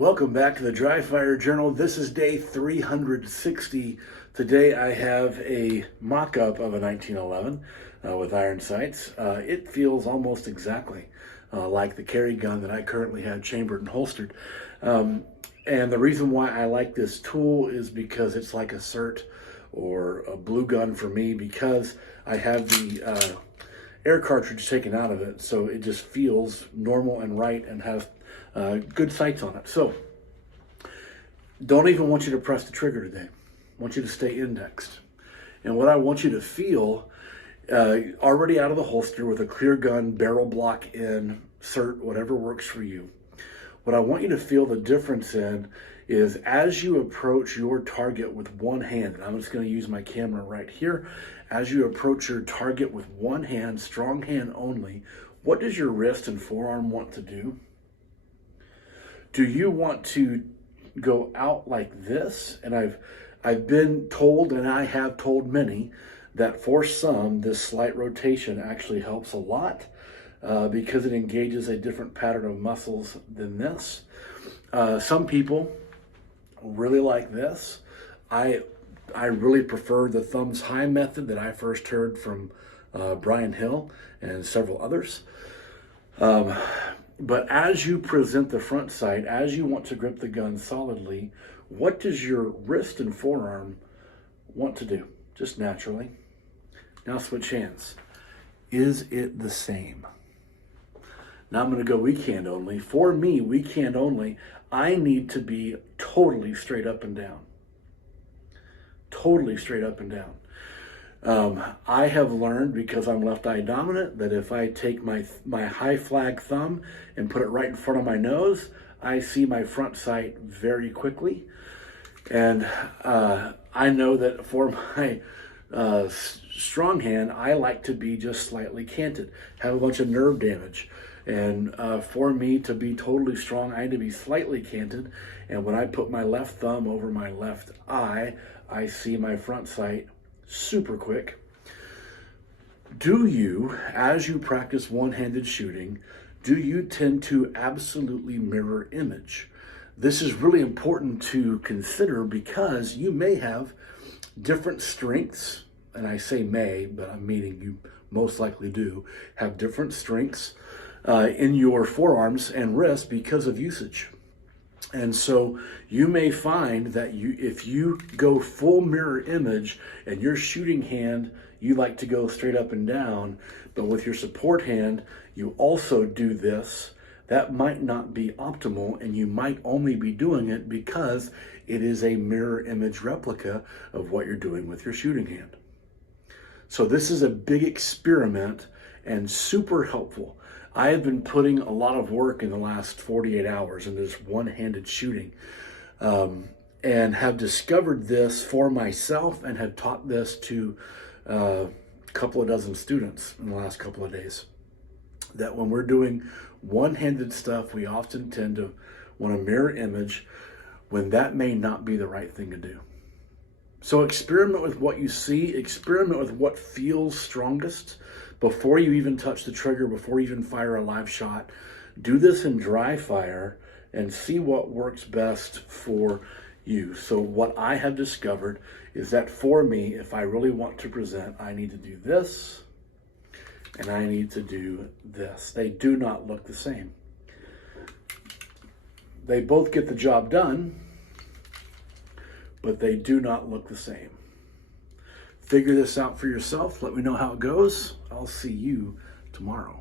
Welcome back to the Dry Fire Journal. This is day 360. Today I have a mock-up of a 1911 with iron sights. It feels almost exactly like the carry gun that I currently have chambered and holstered. And the reason why I like this tool is because it's like a SIRT or a blue gun for me, because I have the air cartridge taken out of it, so it just feels normal and right and has good sights on it. So don't even want you to press the trigger today. I want you to stay indexed. And what I want you to feel, already out of the holster with a clear gun, barrel block in, SIRT, whatever works for you. What I want you to feel the difference in is as you approach your target with one hand, and I'm just going to use my camera right here, as you approach your target with one hand, strong hand only, what does your wrist and forearm want to do? Do you want to go out like this? And I've been told, and I have told many, that for some, this slight rotation actually helps a lot because it engages a different pattern of muscles than this. Some people really like this. I really prefer the thumbs high method that I first heard from Brian Hill and several others. But as you present the front sight, as you want to grip the gun solidly, what does your wrist and forearm want to do? Just naturally. Now switch hands. Is it the same? Now I'm going to go weak hand only. For me, weak hand only, I need to be totally straight up and down. Totally straight up and down. I have learned, because I'm left eye dominant, that if I take my high flag thumb and put it right in front of my nose, I see my front sight very quickly. And I know that for my strong hand, I like to be just slightly canted, have a bunch of nerve damage. And for me to be totally strong, I need to be slightly canted. And when I put my left thumb over my left eye, I see my front sight super quick. Do you, as you practice one-handed shooting, do you tend to absolutely mirror image? This is really important to consider because you may have different strengths, and I say may, but I'm meaning you most likely do, have different strengths in your forearms and wrists because of usage. And so you may find that if you go full mirror image and your shooting hand, you like to go straight up and down, but with your support hand, you also do this, that might not be optimal, and you might only be doing it because it is a mirror image replica of what you're doing with your shooting hand. So this is a big experiment and super helpful. I have been putting a lot of work in the last 48 hours into this one-handed shooting and have discovered this for myself and have taught this to a couple of dozen students in the last couple of days. That when we're doing one-handed stuff, we often tend to want to mirror image when that may not be the right thing to do. So experiment with what you see, experiment with what feels strongest before you even touch the trigger, before you even fire a live shot. Do this in dry fire and see what works best for you. So what I have discovered is that for me, if I really want to present, I need to do this and I need to do this. They do not look the same. They both get the job done, but they do not look the same. Figure this out for yourself. Let me know how it goes. I'll see you tomorrow.